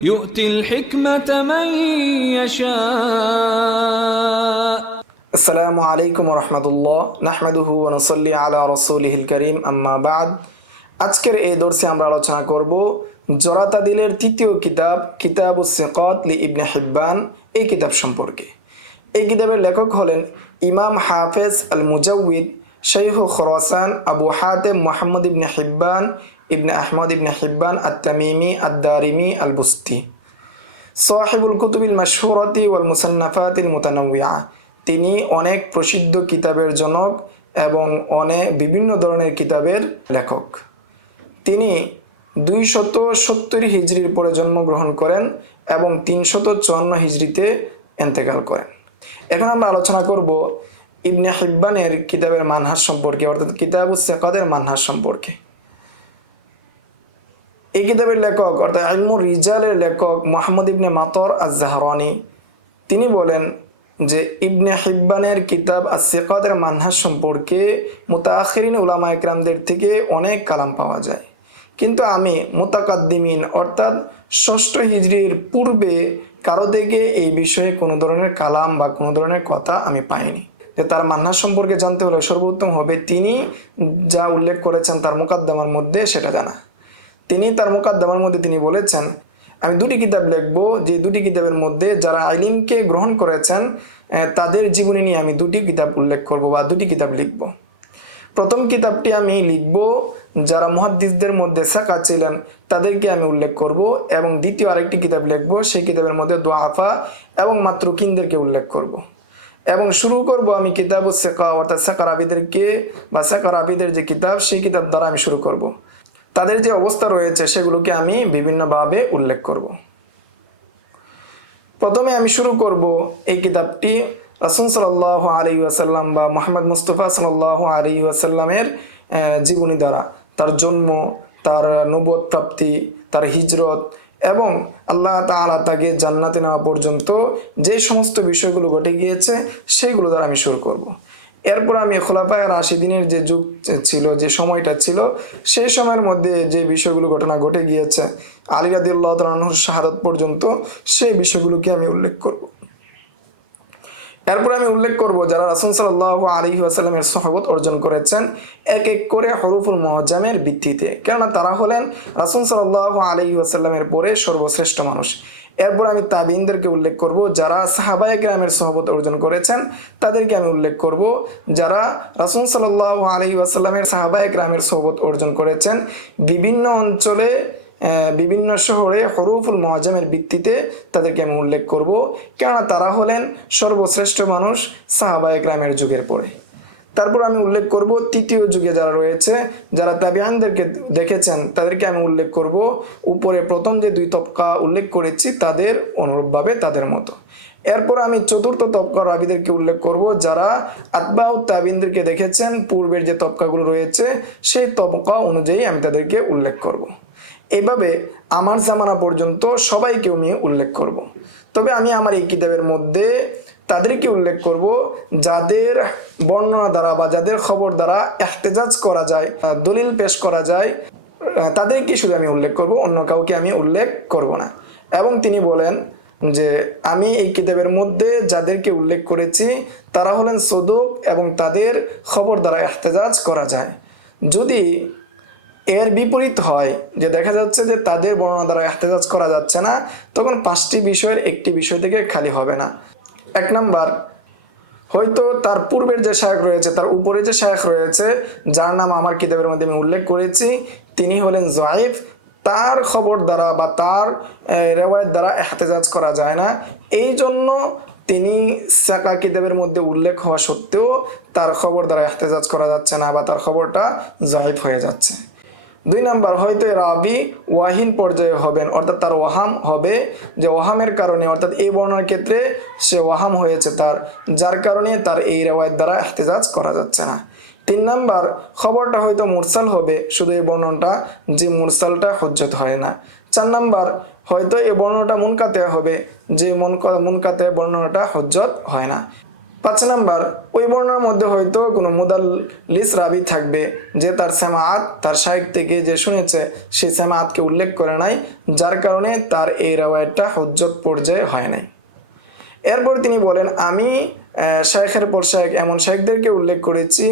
يؤتي الحكمة من يشاء আসসালামু আলাইকুম রহমতুল্লাহ নাহমাদুহু ওয়া নুসাল্লি আলা রাসূলিহিল কারীম আম্মা বাদ। আজকের এই দর্শে আমরা আলোচনা করব জরাতাদিলের তৃতীয় কিতাব কিতাবুস সিকাত লি ইবনে হিব্বান এই কিতাব সম্পর্কে। এই কিতাবের লেখক হলেন ইমাম হাফেজ আল মুজাউইদ শাইখ খোরাসান আবু হাতেম মুহাম্মদ ইবনে হিব্বান ইবনে আহমদ ইবনে হিব্বান আত-তামিমি আদ-দারিমি আল বুস্তি সাহিবুল কুতুবিল মাশহুরাতি ওয়াল মুসান্নাফাতিল মুতানাওয়িআ। তিনি অনেক প্রসিদ্ধ কিতাবের জনক এবং বিভিন্ন ধরনের কিতাবের লেখক। তিনি 270 হিজরির পরে জন্মগ্রহণ করেন এবং 354 হিজরিতে ইন্তেকাল করেন। এখন আমরা আলোচনা করব ইবনে হিব্বানের কিতাবের মানহাজ সম্পর্কে, অর্থাৎ কিতাবুস সিকাতের মানহাজ সম্পর্কে। এই কিতাবের লেখক অর্থাৎ ইলমুর রিজালের লেখক মুহাম্মদ ইবনে মাতর আজ-জাহরানি তিনি বলেন যে ইবনে হিব্বানের কিতাব আস-সিকাতের মানহাজ সম্পর্কে মুতাআখিরিন উলামা ইকরামদের থেকে অনেক কালাম পাওয়া যায়, কিন্তু আমি মুতাকাদ্দিমিন অর্থাৎ 6ষ্ঠ হিজরির পূর্বে কারো থেকে এই বিষয়ে কোনো ধরনের কালাম বা কোনো ধরনের কথা আমি পাইনি। যে তার মানহাজ সম্পর্কে জানতে হলে সর্বোত্তম হবে তিনি যা উল্লেখ করেছেন তার মুকাদ্দমার মধ্যে সেটা জানা। তিনি তার মুকাদ্দমার মধ্যে তিনি বলেছেন, আমি দুটি কিতাব লিখবো, যে দুটি কিতাবের মধ্যে যারা ইলমকে গ্রহণ করেছেন তাদের জীবনী নিয়ে আমি দুটি কিতাব উল্লেখ করব বা দুটি কিতাব লিখব। প্রথম কিতাবটি আমি লিখব যারা মুহাদ্দিসদের মধ্যে সাকা ছিলেন তাদেরকে আমি উল্লেখ করব, এবং দ্বিতীয় আরেকটি কিতাব লিখব, সেই কিতাবের মধ্যে দুআফা এবং মাতরুকিনদেরকে উল্লেখ করব। এবং শুরু করব আমি কিতাবুস সিকা অর্থাৎ সাকা রাবীদেরকে বা সাকা রাবীদের যে কিতাব সেই কিতাব দ্বারা আমি শুরু করব। তাদের যে অবস্থা রয়েছে সেগুলোকে আমি বিভিন্নভাবে উল্লেখ করব। প্রথমে আমি শুরু করব এই কিতাবটি রাসূল সাল্লাল্লাহু আলাইহি ওয়াসাল্লাম বা মুহাম্মদ মুস্তাফা সাল্লাল্লাহু আলাইহি ওয়াসাল্লামের জীবনী দ্বারা, তার জন্ম, তার নবুয়ত প্রাপ্তি, তার হিজরত এবং আল্লাহ তাআলা তাকে জান্নাতে নেওয়া পর্যন্ত যে সমস্ত বিষয়গুলো ঘটে গিয়েছে সেইগুলো দ্বারা আমি শুরু করব। এরপর আমি খোলাফায়ে রাশিদিনের যে যুগ ছিল, যে সময়টা ছিল, সেই সময়ের মধ্যে যে বিষয়গুলো ঘটনা ঘটে গিয়েছে আলী রাদিয়াল্লাহু তাআলা আনহুর শাহাদাত পর্যন্ত, সেই বিষয়গুলোকে আমি উল্লেখ করব। এরপর আমি উল্লেখ করব যারা রাসূল সাল্লাল্লাহু আলাইহি ওয়াসাল্লামের সুহবত অর্জন করেছেন এক এক করে হরফুল মুআজ্জামের ভিত্তিতে, কেননা তারা হলেন রাসূল সাল্লাল্লাহু আলাইহি ওয়াসাল্লামের পরে সর্বশ্রেষ্ঠ মানুষ। এরপর আমি তাবিঈনদেরকে উল্লেখ করব যারা সাহাবায়ে কেরামের সুহবত অর্জন করেছেন, তাদেরকে আমি উল্লেখ করব যারা রাসূল সাল্লাল্লাহু আলাইহি ওয়াসাল্লামের সাহাবায়ে কেরামের সুহবত অর্জন করেছেন বিভিন্ন অঞ্চলে বিভিন্ন শহরে হরফুল মুআজ্জামের ভিত্তিতে, তাদেরকে আমি উল্লেখ করব, কেননা তারা হলেন সর্বশ্রেষ্ঠ মানুষ সাহাবায়ে কেরামের যুগের পরে। তারপর আমি উল্লেখ করব তৃতীয় যুগে যারা রয়েছে, যারা তাবিঈনদেরকে দেখেছেন, তাদেরকে আমি উল্লেখ করব উপরে প্রথম যে দুই তবকা উল্লেখ করেছি তাদের অনুরূপভাবে তাদের মতো। এরপর আমি চতুর্থ তবকা রাবীদেরকে উল্লেখ করব যারা আতবাউ তাবিঈনদেরকে দেখেছেন, পূর্বের যে তবকাগুলো রয়েছে সেই তবকা অনুযায়ী আমি তাদেরকে উল্লেখ করব। এভাবে আমার জামানা পর্যন্ত সবাইকে আমি উল্লেখ করব। তবে আমি আমার এই কিতাবের মধ্যে তাদেরকে উল্লেখ করব যাদের বর্ণনা দ্বারা বা যাদের খবর দ্বারা ইহতিজাজ করা যায়, দলিল পেশ করা যায়, তাদেরকে শুধু আমি উল্লেখ করব, অন্য কাউকে আমি উল্লেখ করব না। এবং তিনি বলেন যে আমি এই কিতাবের মধ্যে যাদেরকে উল্লেখ করেছি তারা হলেন সদুক এবং তাদের খবর দ্বারা ইহতিজাজ করা যায়। যদি এর বিপরীত হয়, যে দেখা যাচ্ছে যে তাদের বর্ণনা দ্বারা ইহতিজাজ করা যাচ্ছে না, তখন 5টি বিষয়ের একটি বিষয় থেকে খালি হবে না। 1 নাম্বার, হয়তো তার পূর্বের যে শায়খ রয়েছে, তার উপরে যে শায়খ রয়েছে যার নাম আমার কিতাবের মধ্যে আমি উল্লেখ করেছি, তিনি হলেন যায়েফ, তার খবর দ্বারা বা তার রেওয়ায়াত দ্বারা ইহতিজাজ করা যায় না, এই জন্য তিনি সাকা কিতাবের মধ্যে উল্লেখ হওয়া সত্ত্বেও তার খবর দ্বারা ইহতিজাজ করা যাচ্ছে না বা তার খবরটা যায়েফ হয়ে যাচ্ছে। 2 নাম্বার, হয়তো রাবি ওয়াহিন পর্যায়ে হবেন, অর্থাৎ তার ওয়াহাম হবে, যে ওয়াহামের কারণে অর্থাৎ এই বর্ণনার ক্ষেত্রে সে ওয়াহাম হয়েছে তার, যার কারণে তার এই রেওয়ায়াত দ্বারা ইহতিজাজ করা যাচ্ছে না। 3 নাম্বার, খবরটা হয়তো মুরসাল হবে, শুধু এই বর্ণনাটা, যে মুরসালটা হুজ্জত হয় না। 4 নাম্বার, হয়তো এই বর্ণনাটা মুনকাতে হবে, যে মুনকাতে বর্ণনাটা হুজ্জত হয় না। 5 নাম্বার, ওই বর্ণনার মধ্যে হয়তো কোনো মুদাল্লিস রাবি থাকবে যে তার সামাআত তার শাইখ থেকে যে শুনেছে সেই সামাআতকে উল্লেখ করে নাই, যার কারণে তার এই রাওয়ায়াতটা হুজ্জত পর্যায়ে হয় নাই। এরপর তিনি বলেন, আমি শাইখের পর শাইখ এমন শাইখদেরকে উল্লেখ করেছি,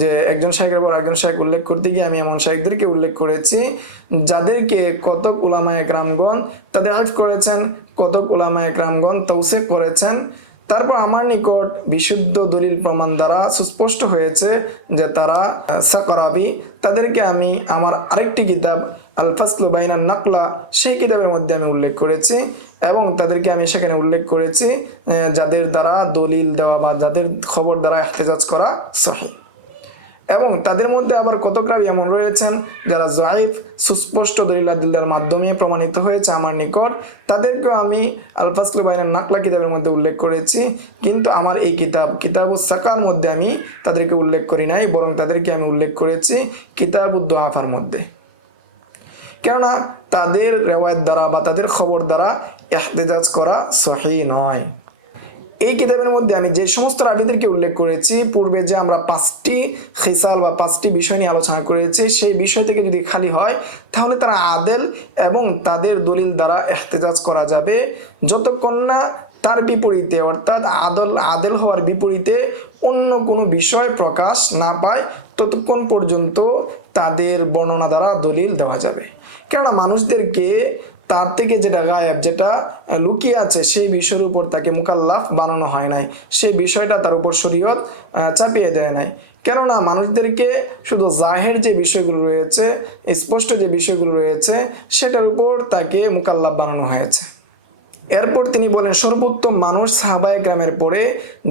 যে একজন শাইখের পর একজন শাইখ উল্লেখ করতে গিয়ে আমি এমন শাইখদেরকে উল্লেখ করেছি যাদেরকে কতক উলামায়ে কেরামগণ তাদের হিফজ করেছেন, কতক উলামায়ে কেরামগণ তাওসীক করেছেন। তারপর আমার নিকট বিশুদ্ধ দলিল প্রমাণ দ্বারা সুস্পষ্ট হয়েছে যে তারা সাকারাবি। তাদেরকে আমি আমার আরেকটি কিতাব আল ফাসলু বাইনান নাকলা সেই কিতাবের মধ্যে আমি উল্লেখ করেছি, এবং তাদেরকে আমি সেখানে উল্লেখ করেছি যাদের দ্বারা দলিল দেওয়া বা যাদের খবর দ্বারা ইহতিজাজ করা সহিহ। এবং তাদের মধ্যে আবার কতক রাবী এমন রয়েছেন যারা যায়েফ, সুস্পষ্ট দলিল-আদিল্লার মাধ্যমে প্রমাণিত হয়েছে আমার নিকট, তাদেরকেও আমি আল ফাসলু বাইনান নাকলা কিতাবের মধ্যে উল্লেখ করেছি। কিন্তু আমার এই কিতাবুস সাকার মধ্যে আমি তাদেরকে উল্লেখ করি নাই, বরং তাদেরকে আমি উল্লেখ করেছি কিতাবুদ দুআফার মধ্যে, কেননা তাদের রেওয়ায়াত দ্বারা বা তাদের খবর দ্বারা ইহতিজাজ করা সহিহ নয়। এই কিতাবের মধ্যে আমি যে সমস্ত রাবীদেরকে উল্লেখ করেছি, পূর্বে যে আমরা 5টি খিসাল বা 5টি বিষয় নিয়ে আলোচনা করেছি, সেই বিষয় থেকে যদি খালি হয় তাহলে তারা আদেল এবং তাদের দলিল দ্বারা ইহতিজাজ করা যাবে, যতক্ষণ না তার বিপরীতে অর্থাৎ আদেল হওয়ার বিপরীতে অন্য কোনো বিষয় প্রকাশ না পায়, ততক্ষণ পর্যন্ত তাদের বর্ণনা দ্বারা দলিল দেওয়া যাবে। কেননা মানুষদেরকে তার থেকে যেটা গায়েব, যেটা লুকিয়ে আছে, সেই বিষয়ের উপর তাকে মুকাল্লাফ বানানো হয় নাই, সেই বিষয়টা তার উপর শরীয়ত চাপিয়ে দেয় নাই। কেননা মানুষদেরকে শুধু জাহের যে বিষয়গুলো রয়েছে, স্পষ্ট যে বিষয়গুলো রয়েছে, সেটার উপর তাকে মুকাল্লাফ বানানো হয়েছে। এরপর তিনি বলেন, সর্বোত্তম মানুষ সাহাবায়ে কেরামের পরে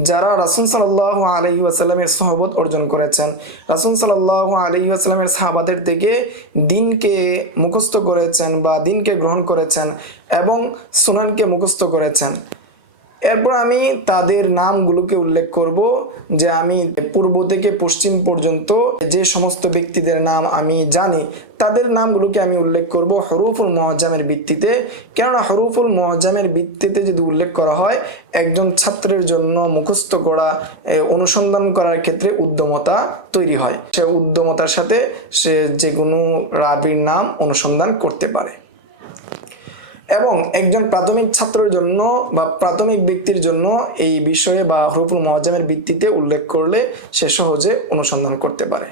যারা রাসূল সাল্লাল্লাহু আলাইহি ওয়াসাল্লামের সুহবত অর্জন করেছেন, রাসূল সাল্লাল্লাহু আলাইহি ওয়াসাল্লামের সাহাবাদের থেকে দিনকে মুখস্থ করেছেন বা দিনকে গ্রহণ করেছেন এবং সুনানকে মুখস্থ করেছেন। এরপর আমি তাদের নামগুলোকে উল্লেখ করব, যে আমি পূর্ব থেকে পশ্চিম পর্যন্ত যে সমস্ত ব্যক্তিদের নাম আমি জানি তাদের নামগুলোকে আমি উল্লেখ করব হরুফুল মুআজ্জামের ভিত্তিতে। কেননা হরুফুল মুআজ্জামের ভিত্তিতে যদি উল্লেখ করা হয়, একজন ছাত্রের জন্য মুখস্থ করা, অনুসন্ধান করার ক্ষেত্রে উদ্যমতা তৈরি হয়। সে উদ্যমতার সাথে সে যে কোনো রাবীর নাম অনুসন্ধান করতে পারে। এবং একজন প্রাথমিক ছাত্রের জন্য বা প্রাথমিক ব্যক্তির জন্য এই বিষয়ে বা হরফুল মুআজ্জামের ভিত্তিতে উল্লেখ করলে সে সহজে অনুসন্ধান করতে পারে।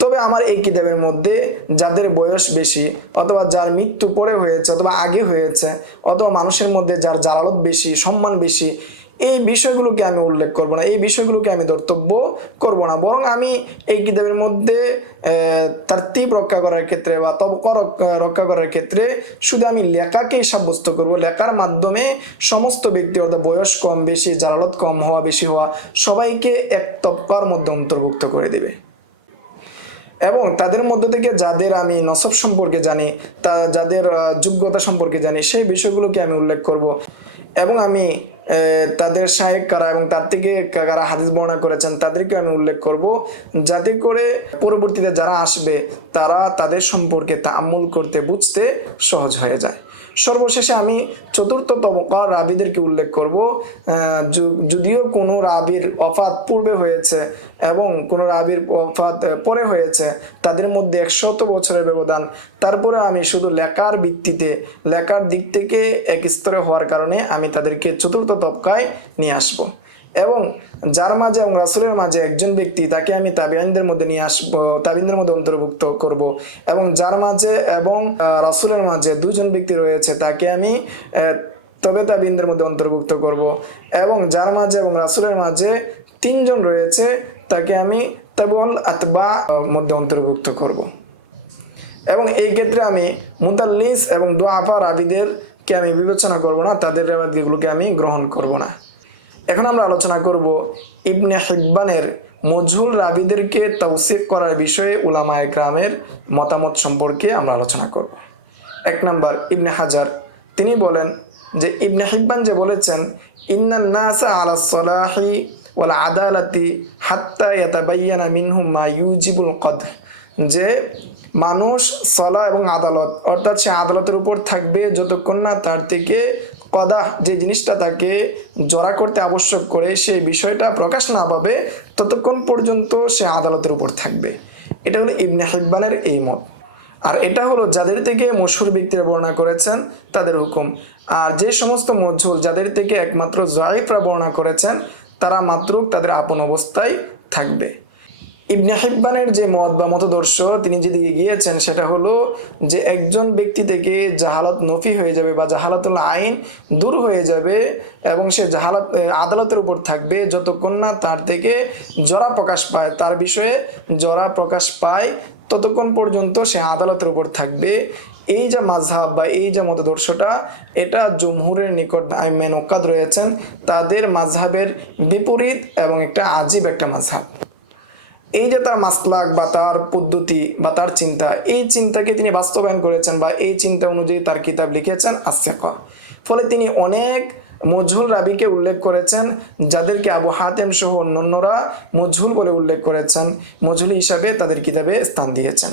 তবে আমার এই কিতাবের মধ্যে যাদের বয়স বেশি, অথবা যার মৃত্যু পরে হয়েছে অথবা আগে হয়েছে, অথবা মানুষের মধ্যে যার জালালত বেশি, সম্মান বেশি, এই বিষয়গুলোকে আমি উল্লেখ করব না, এই বিষয়গুলোকে আমি ধর্তব্য করব না, বরং আমি এই কিতাবের মধ্যে তারতিব রক্ষা করার ক্ষেত্রে বা তবকা রক্ষা করার ক্ষেত্রে শুধু আমি লেখাকেই সাব্যস্ত করব। লেখার মাধ্যমে সমস্ত ব্যক্তি, অর্থাৎ বয়স কম বেশি, জালালত কম হওয়া বেশি হওয়া, সবাইকে এক তবকার মধ্যে অন্তর্ভুক্ত করে দেবে। এবং তাদের মধ্য থেকে যাদের আমি নসব সম্পর্কে জানি, যাদের যোগ্যতা সম্পর্কে জানি, সেই বিষয়গুলোকে আমি উল্লেখ করব। এবং আমি তাদের শায়েখ কারা এবং তার থেকে কারা হাদিস বর্ণনা করেছেন তাদেরকে আমি উল্লেখ করব, যাতে করে পরবর্তীতে যারা আসবে তারা তাদের সম্পর্কে তাআম্মুল করতে, বুঝতে সহজ হয়ে যায়। সর্বশেষে আমি চতুর্থ তবকার রাবীদেরকে উল্লেখ করব। যদিও কোনো রাবীর ওফাত পূর্বে হয়েছে এবং কোনো রাবীর ওফাত পরে হয়েছে, তাদের মধ্যে 100 বছরের ব্যবধান, তারপরে আমি শুধু লেখার ভিত্তিতে, লেখার দিক থেকে এক স্তরে হওয়ার কারণে আমি তাদেরকে চতুর্থ তবকায় নিয়ে আসব। এবং যার মাঝে এবং রাসূলের মাঝে একজন ব্যক্তি, তাকে আমি তাবিঈনদের মধ্যে নিয়ে আসবো, তাবিঈনদের মধ্যে অন্তর্ভুক্ত করব। এবং যার মাঝে এবং রাসূলের মাঝে 2 জন ব্যক্তি রয়েছে, তাকে আমি তবে তাবিঈনদের মধ্যে অন্তর্ভুক্ত করব। এবং যার মাঝে এবং রাসূলের মাঝে 3 জন রয়েছে, তাকে আমি তাবিউল আতবা মধ্যে অন্তর্ভুক্ত করব। এবং এই ক্ষেত্রে আমি মুদাল্লিস এবং দুআফা রাবীদেরকে আমি বিবেচনা করব না, তাদের রেওয়ায়াতগুলোকে আমি গ্রহণ করব না। এখন আমরা আলোচনা করব ইবনে হিব্বানের মজহুল রাবীদেরকে তাওসীক করার বিষয়ে উলামায়ে কেরামের মতামত সম্পর্কে আমরা আলোচনা করব। 1 নাম্বার, ইবনে হাজার তিনি বলেন যে ইবনে হিব্বান যে বলেছেন, ইন্নান নাসা আলা সলাহি ওয়াল আদালাতি হাত্তা ইয়াতাবায়্যানা মিনহুম মা ইউজিবুল কদর, যে মানুষ সলা এবং আদালত, অর্থাৎ সে আদালতের উপর থাকবে যতক্ষণ না তার থেকে কদাহ যে জিনিসটা তাকে জড়া করতে আবশ্যক করে সেই বিষয়টা প্রকাশ না পাবে ততক্ষণ পর্যন্ত সে আদালতের উপর থাকবে। এটা হলো ইবনে হিব্বানের এই মত। আর এটা হলো যাদের থেকে মশহুর ব্যক্তিরা বর্ণনা করেছেন তাদের হুকুম। আর যে সমস্ত মজহুল যাদের থেকে একমাত্র যায়েফরা বর্ণনা করেছেন তারা মাত্র তাদের আপন অবস্থায় থাকবে। ইবনে হিব্বানের যে মত বা মতদর্শ তিনি যেদিকে গিয়েছেন সেটা হলো যে একজন ব্যক্তি থেকে জাহালাত নফি হয়ে যাবে বা জাহালাতুল আইন দূর হয়ে যাবে এবং সে জাহালাত আদালতের উপর থাকবে যতক্ষণ না তার থেকে জরা প্রকাশ পায়, তার বিষয়ে জরা প্রকাশ পায় ততক্ষণ পর্যন্ত সে আদালতের উপর থাকবে। এই যে মাযহাব বা এই যে মতদর্শটা এটা জমহুরের নিকট আইম্মে নুকাদ রয়েছেন তাদের মাযহাবের বিপরীত এবং একটা আজীব একটা মাযহাব। এই যে তার মাসলাক বা তার পদ্ধতি বা তার চিন্তা, এই চিন্তাকে তিনি বাস্তবায়ন করেছেন বা এই চিন্তা অনুযায়ী তার কিতাব লিখেছেন আস-সিকা। ফলে তিনি অনেক মজহুল রাবিকে উল্লেখ করেছেন যাদেরকে আবু হাতেম সহ অন্যান্যরা মজহুল বলে উল্লেখ করেছেন, মজহুল হিসাবে তাদের কিতাবে স্থান দিয়েছেন।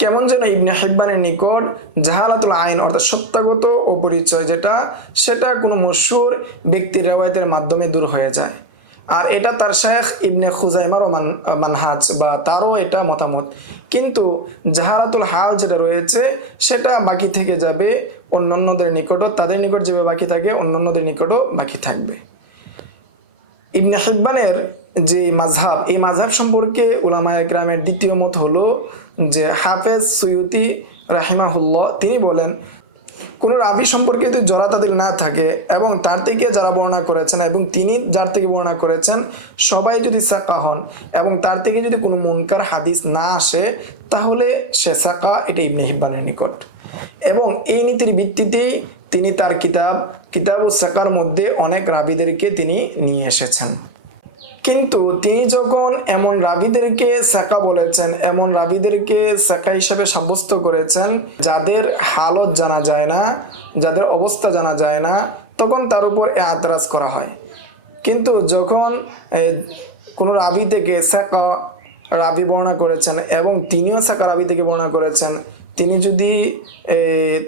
কেমন যেন ইবনে হিব্বানের নিকট জাহালাতুল আইন অর্থাৎ সত্যাগত ও পরিচয় সেটা কোনো মশহুর ব্যক্তির রেওয়ায়তের মাধ্যমে দূর হয়ে যায়। আর এটা তার শেখ ইবনে খুজাইমারও মানহাজ বা তারও এটা মতামত। কিন্তু জাহালাতুল হাল যেটা রয়েছে সেটা বাকি থেকে যাবে অন্যান্যদের নিকটও, তাদের নিকট যেভাবে বাকি থাকে অন্যান্যদের নিকটও বাকি থাকবে। ইবনে হিব্বানের যে মাযহাব, এই মাযহাব সম্পর্কে উলামায়ে কেরামের দ্বিতীয় মত হলো যে হাফেজ সুয়ুতি রাহিমাহুল্লাহ তিনি বলেন কোনো রাবি সম্পর্কে যদি জরা তাদিল না থাকে এবং তার থেকে যারা বর্ণনা করেছেন এবং তিনি যার থেকে বর্ণনা করেছেন সবাই যদি সাকা হন এবং তার থেকে যদি কোনো মুনকার হাদিস না আসে তাহলে সে সাকা, এটা ইবনে হিব্বানের নিকট। এবং এই নীতির ভিত্তিতেই তিনি তার কিতাবুস সাকার মধ্যে অনেক রাবিদেরকে তিনি নিয়ে এসেছেন। কিন্তু তিনি যখন এমন রাবিদেরকে সাকা বলেছেন, এমন রাবিদেরকে সাকা হিসাবে সাব্যস্ত করেছেন যাদের হালত জানা যায় না, যাদের অবস্থা জানা যায় না, তখন তার উপর এতরাজ করা হয়। কিন্তু যখন কোনো রাবি থেকে সাকা রাবি বর্ণনা করেছেন এবং তিনিও সাকা রাবি থেকে বর্ণনা করেছেন, তিনি যদি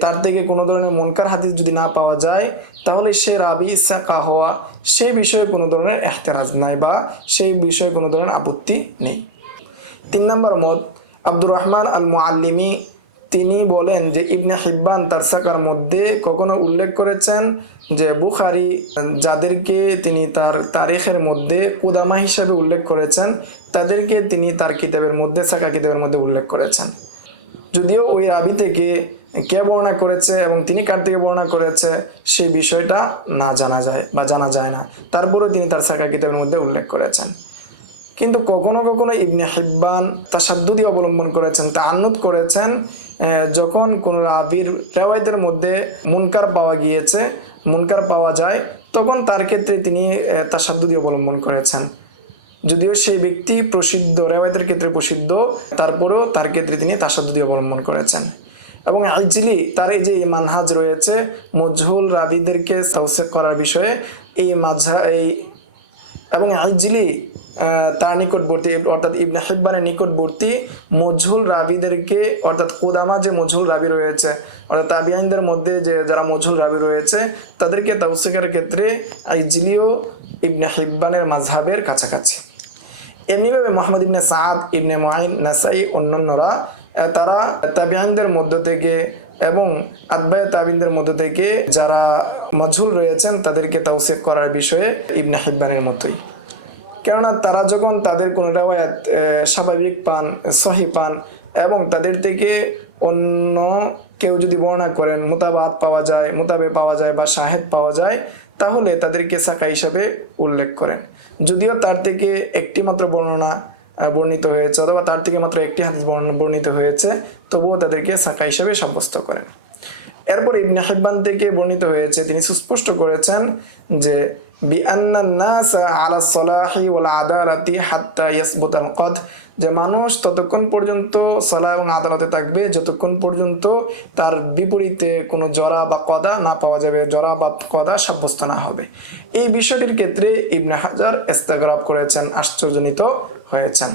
তার থেকে কোনো ধরনের মুনকার হাদিস যদি না পাওয়া যায় তাহলে সে রাবি সাকা হওয়া সেই বিষয়ে কোনো ধরনের এহতেরাজ নাই বা সেই বিষয়ে কোনো ধরনের আপত্তি নেই। 3 নম্বর মত আব্দুর রহমান আল মুআল্লিমি তিনি বলেন যে ইবনে হিব্বান তার সাকার মধ্যে কখনো উল্লেখ করেছেন যে বুখারী যাদেরকে তিনি তার তারিখের মধ্যে কুদামা হিসাবে উল্লেখ করেছেন তাদেরকে তিনি তার কিতাবের মধ্যে সাকা কিতাবের মধ্যে উল্লেখ করেছেন। যদিও ওই রাবি থেকে কে বর্ণনা করেছে এবং তিনি কার থেকে বর্ণনা করেছে সেই বিষয়টা না জানা যায় বা জানা যায় না, তারপরেও তিনি তার সাকা কিতাবের মধ্যে উল্লেখ করেছেন। কিন্তু কখনো কখনো ইবনে হিব্বান তাসাদ্দুদি অবলম্বন করেছেন, তাআন্নুত করেছেন যখন কোনো রাবির রেওয়ায়েতের মধ্যে মুনকার পাওয়া যায় তখন তার ক্ষেত্রে তিনি তাসাদ্দুদি অবলম্বন করেছেন। যদিও সেই ব্যক্তি প্রসিদ্ধ, রেওয়ায়েতের ক্ষেত্রে প্রসিদ্ধ, তারপরেও তার ক্ষেত্রে তিনি তাসাদ্দুদি অবলম্বন করেছেন। এবং আইজলি তার এই যে মানহাজ রয়েছে মজহুল রাবিদেরকে তাওসীক করার বিষয়ে এবং আইজলি তার নিকটবর্তী অর্থাৎ ইবনে হিব্বানের নিকটবর্তী মজহুল রাবিদেরকে অর্থাৎ কুদামা যে মজহুল রাবি রয়েছে অর্থাৎ তাবিঈনদের মধ্যে যে যারা মজহুল রাবি রয়েছে তাদেরকে তাওসীকের ক্ষেত্রে আইজলিও ইবনে হিব্বানের মাযহাবের কাছাকাছি। এমনিভাবে মুহাম্মদ ইবনে সাআদ, ইবনে মুআইন, নাসাই অন্যান্যরা তারা তাবিঈনদের মধ্য থেকে এবং আতবায়ে তাবিঈনদের মধ্য থেকে যারা মজহুল রয়েছেন তাদেরকে তাওসীক করার বিষয়ে ইবনে হিব্বানের মতোই। কেননা তারা যখন তাদের কোনো রেওয়ায়াত স্বাভাবিক পান, সহিহ পান এবং তাদের থেকে অন্য কেউ যদি বর্ণনা করেন মুতাবে পাওয়া যায় বা শাহেদ পাওয়া যায় তাহলে তাদেরকে সাকা হিসাবে উল্লেখ করেন। যদিও তার থেকে একটি মাত্র বর্ণনা বর্ণিত হয়েছে অথবা তার থেকে মাত্র একটি হাদিস বর্ণিত হয়েছে তবুও তাদেরকে সাকা হিসাবে সাব্যস্ত করেন। এরপর ইবনে হিব্বান থেকে বর্ণিত হয়েছে তিনি সুস্পষ্ট করেছেন যে বিআন্নান নাস আলা সলাহি ওয়াল আদালাতি হাত্তা ইয়াসবুতাল কদ, যে মানুষ ততক্ষণ পর্যন্ত সলাহ এবং আদালতে থাকবে যতক্ষণ পর্যন্ত তার বিপরীতে কোনো জরা বা কদা না পাওয়া যাবে, জরা বা কদা সাব্যস্ত না হবে। এই বিষয়টির ক্ষেত্রে ইবনে হাজার ইস্তেগরাব করেছেন, আশ্চর্যজনিত হয়েছেন।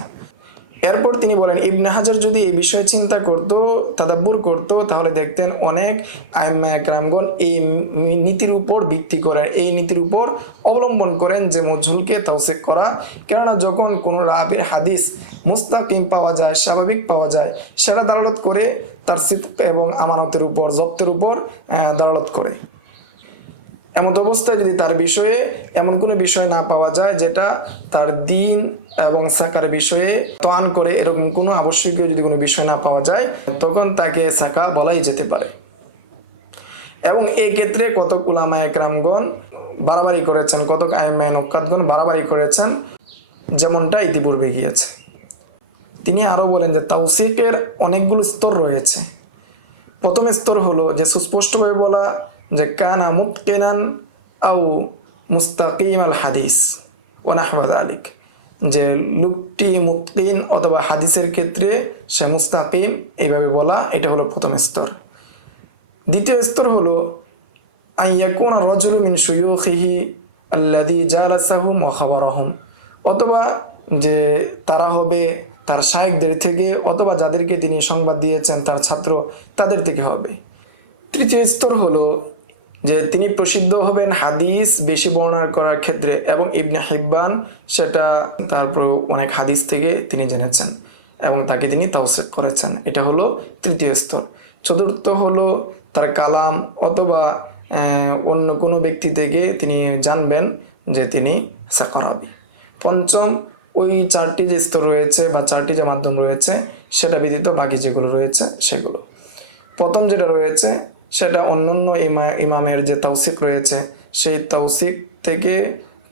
এরপর তিনি বলেন, ইবনে হাজার যদি এই বিষয়ে চিন্তা করত, তাদাব্বুর করত, তাহলে দেখতেন অনেক আইম্মা একরামগণ এই নীতির উপর ভিত্তি করেন, এই নীতির উপর অবলম্বন করেন যে মজহুলকে তাওসীক করা। কেননা যখন কোনো রাবির হাদিস মুস্তাকিম পাওয়া যায়, স্বাভাবিক পাওয়া যায়, সেটা দালালত করে তার সিদক এবং আমানতের উপর, জব্তের উপর দালালত করে। এমন অবস্থায় যদি তার বিষয়ে এমন কোনো বিষয় না পাওয়া যায় যেটা তার দিন এবং সাকার বিষয়ে তোয়ান করে, এরকম কোনো আবশ্যকীয় যদি কোনো বিষয় না পাওয়া যায়, তখন তাকে সাকা বলাই যেতে পারে। এবং এই ক্ষেত্রে কতক উলামা একরামগণ বাড়াবাড়ি করেছেন, কতক আইম্মায়ে নুক্কাতগণ বাড়াবাড়ি করেছেন, যেমনটা ইতিপূর্বে গিয়েছে। তিনি আরও বলেন যে তাওসীকের অনেকগুলো স্তর রয়েছে। প্রথম স্তর হলো যে সুস্পষ্টভাবে বলা যে কানা মুতকিনান আও মুস্তাকিম আল হাদিস ওয়া নাহওয়া যালিক, যে লোকটি মুতকিন অথবা হাদিসের ক্ষেত্রে সে মুস্তাকিম, এইভাবে বলা, এটা হলো প্রথম স্তর। দ্বিতীয় স্তর হলো আন ইয়াকুনা রাজুলু মিন শুয়ুখিহি আল্লাযী জালাসাহুম ওয়া খাবারাহুম, অথবা যে তারা হবে তার শায়েখদের থেকে, অথবা যাদেরকে তিনি সংবাদ দিয়েছেন তার ছাত্র, তাদের থেকে হবে। তৃতীয় স্তর হলো যে তিনি প্রসিদ্ধ হবেন হাদিস বেশি বর্ণনা করার ক্ষেত্রে, এবং ইবনে হিব্বান সেটা তারপর অনেক হাদিস থেকে তিনি জেনেছেন এবং তাকে তিনি তাওসীক করেছেন। এটা হলো তৃতীয় স্তর। চতুর্থ হলো তার কালাম অথবা অন্য কোনো ব্যক্তি থেকে তিনি জানবেন যে তিনি সাকারাবি। পঞ্চম, ওই চারটি যে স্তর রয়েছে বা চারটি যে মাধ্যম রয়েছে সেটা ব্যতীত বাকি যেগুলো রয়েছে সেগুলো। প্রথম যেটা রয়েছে সেটা অন্যান্য ইমামের যে তাওসীক রয়েছে সেই তাওসীক থেকে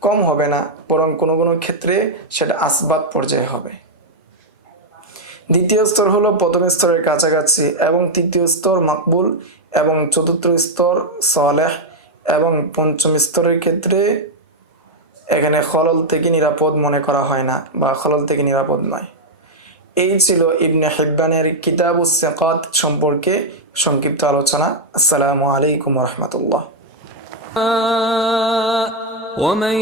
কম হবে না, বরং কোনো কোনো ক্ষেত্রে সেটা আসবাব পর্যায়ে হবে। দ্বিতীয় স্তর হলো প্রথম স্তরের কাছাকাছি, এবং তৃতীয় স্তর মাকবুল, এবং চতুর্থ স্তর সালেহ, এবং পঞ্চম স্তরের ক্ষেত্রে এখানে খলল থেকে নিরাপদ মনে করা হয় না বা খলল থেকে নিরাপদ নয়। এই ছিল ইবনে হিব্বানের কিতাবুস সিকাত সম্পর্কে সংক্ষিপ্ত আলোচনা। আসসালামু আলাইকুম ওয়া রাহমাতুল্লাহ। ومن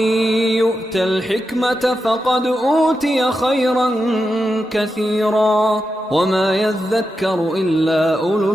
يؤت الحكمة فقد أوتي خيرا كثيرا وما يذكر إلا أولو